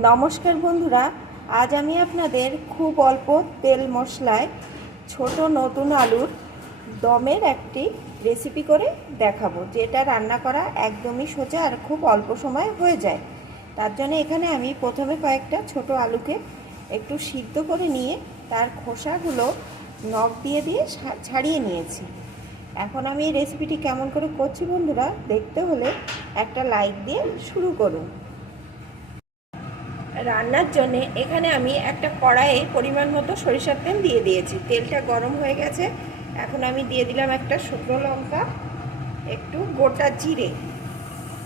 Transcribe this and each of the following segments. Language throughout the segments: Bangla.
নমস্কার বন্ধুরা, আজ আমি আপনাদের খুব অল্প তেল মশলায় ছোট নতুন আলুর দমের একটি রেসিপি করে দেখাবো, যেটা রান্না করা একদমই সোজা আর খুব অল্প সময় হয়ে যায়। তার জন্য এখানে আমি প্রথমে কয়েকটা ছোট আলুকে একটু সিদ্ধ করে নিয়ে তার খোসাগুলো নখ দিয়ে দিয়ে ছাড়িয়ে নিয়েছি। এখন আমি এই রেসিপিটি কেমন করে করছি বন্ধুরা, দেখতে হলে একটা লাইক দিয়ে শুরু করুন। রান্নার জন্য এখানে আমি একটা কড়াইয়ে পরিমাণ মতো সরিষার তেল দিয়ে দিয়েছি। তেলটা গরম হয়ে গেছে। এখন আমি দিয়ে দিলাম একটা শুকনো লঙ্কা, একটু গোটা জিরে।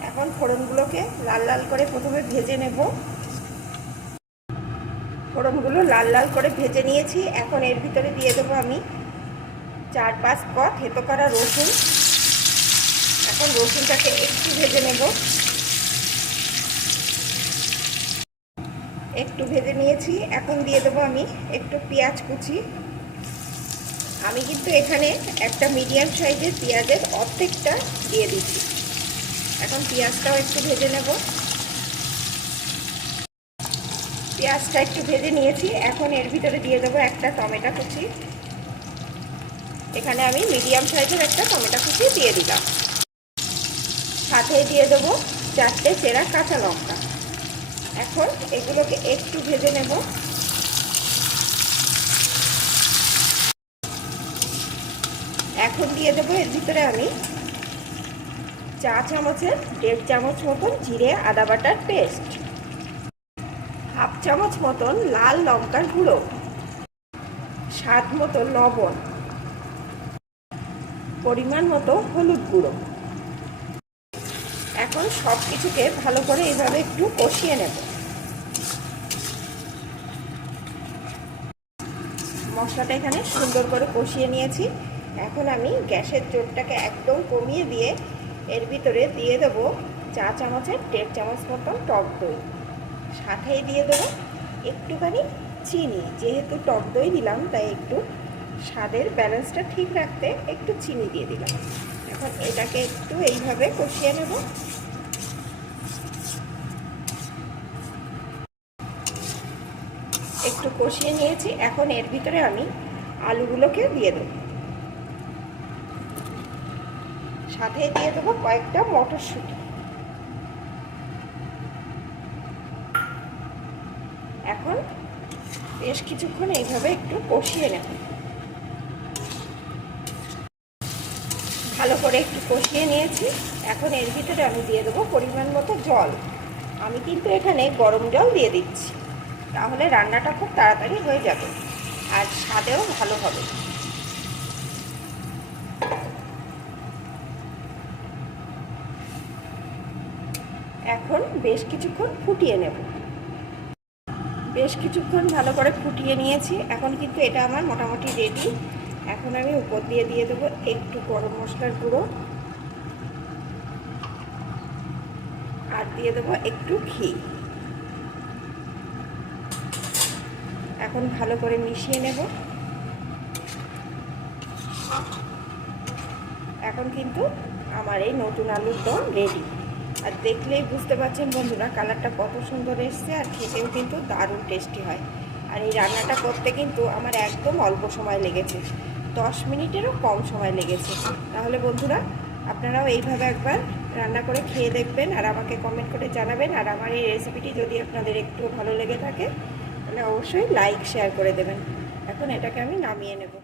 এখন ফোড়নগুলোকে লাল লাল করে প্রথমে ভেজে নেব। ফোড়নগুলো লাল লাল করে ভেজে নিয়েছি। এখন এর ভিতরে দিয়ে দেবো আমি চার পাঁচ ক থেতো করা রসুন। এখন রসুনটাকে একটু ভেজে নেব। একটু ভেজে নিয়েছি। এখন দিয়ে দেবো আমি একটু পেঁয়াজ কুচি। আমি কিন্তু এখানে একটা মিডিয়াম সাইজের পেঁয়াজের অর্ধেকটা দিয়ে দিচ্ছি। এখন পেঁয়াজটাও একটু ভেজে নেব। পেঁয়াজটা একটু ভেজে নিয়েছি। এখন এর ভিতরে দিয়ে দেবো একটা টমেটো কুচি। এখানে আমি মিডিয়াম সাইজের একটা টমেটো কুচি দিয়ে দিলাম। সাথে দিয়ে দেবো চারটে চেরা কাঁচা লঙ্কা। এখন এগুলোকে একটু ভেজে নেব। এখন দিয়ে দেবো এর ভিতরে আমি চা চামচের দেড় চামচ মতন জিরে, আদা বাটার পেস্ট, হাফ চামচ মতন লাল লঙ্কার গুঁড়ো, স্বাদ মতো লবণ, পরিমাণ মতো হলুদ গুঁড়ো। সব কিছুকে ভালো করে এইভাবে একটু কষিয়ে নেব। মশলাটা এখানে সুন্দর করে কষিয়ে নিয়েছি। এখন আমি গ্যাসের জোরটাকে একদম কমিয়ে দিয়ে এর ভিতরে দিয়ে দেবো চা চামচের দেড় চামচ মতন টক দই। সাথেই দিয়ে দেবো একটুখানি চিনি। যেহেতু টক দই দিলাম, তাই একটু স্বাদের ব্যালেন্সটা ঠিক রাখতে একটু চিনি দিয়ে দিলাম। এখন এটাকে একটু এইভাবে কষিয়ে নেব। একটু কষিয়ে নিয়েছি। এখন এর ভিতরে আমি আলুগুলোকে দিয়ে দেব। সাথে দিয়ে দেবো কয়েকটা মটরশুঁটি। এখন বেশ কিছুক্ষণ এইভাবে একটু কষিয়ে নেব। ভালো করে একটু কষিয়ে নিয়েছি। এখন এর ভিতরে আমি দিয়ে দেবো পরিমাণ মতো জল। আমি কিন্তু এখানে গরম জল দিয়ে দিচ্ছি। তাহলে রান্নাটা খুব তাড়াতাড়ি হয়ে যাবে। আর স্বাদেও ভালো হবে। এখন বেশ কিছুক্ষণ ফুটিয়ে নেব। বেশ কিছুক্ষণ ভালো করে ফুটিয়ে নিয়েছি। এখন কিন্তু এটা আমার মোটামুটি রেডি এখন আমি উপর দিয়ে দিয়ে দেবো একটু গরম মশলার গুঁড়ো। আর দিয়ে দেবো একটু ঘি। এখন ভালো করে মিশিয়ে নেব। এখন কিন্তু আমার এই নতুন আলুর দম রেডি আর দেখলেই বুঝতে পারছেন বন্ধুরা, কালারটা কত সুন্দর এসছে আর খেতেও কিন্তু দারুণ টেস্টি হয়। আর এই রান্নাটা করতে কিন্তু আমার একদম অল্প সময় লেগেছে, দশ মিনিটেরও কম সময় লেগেছে। তাহলে বন্ধুরা, আপনারাও এইভাবে একবার রান্না করে খেয়ে দেখবেন আর আমাকে কমেন্ট করে জানাবেন। আর আমার এই রেসিপিটি যদি আপনাদের একটু ভালো লেগে থাকে তাহলে অবশ্যই লাইক শেয়ার করে দেবেন। এখন এটাকে আমি নামিয়ে নেব।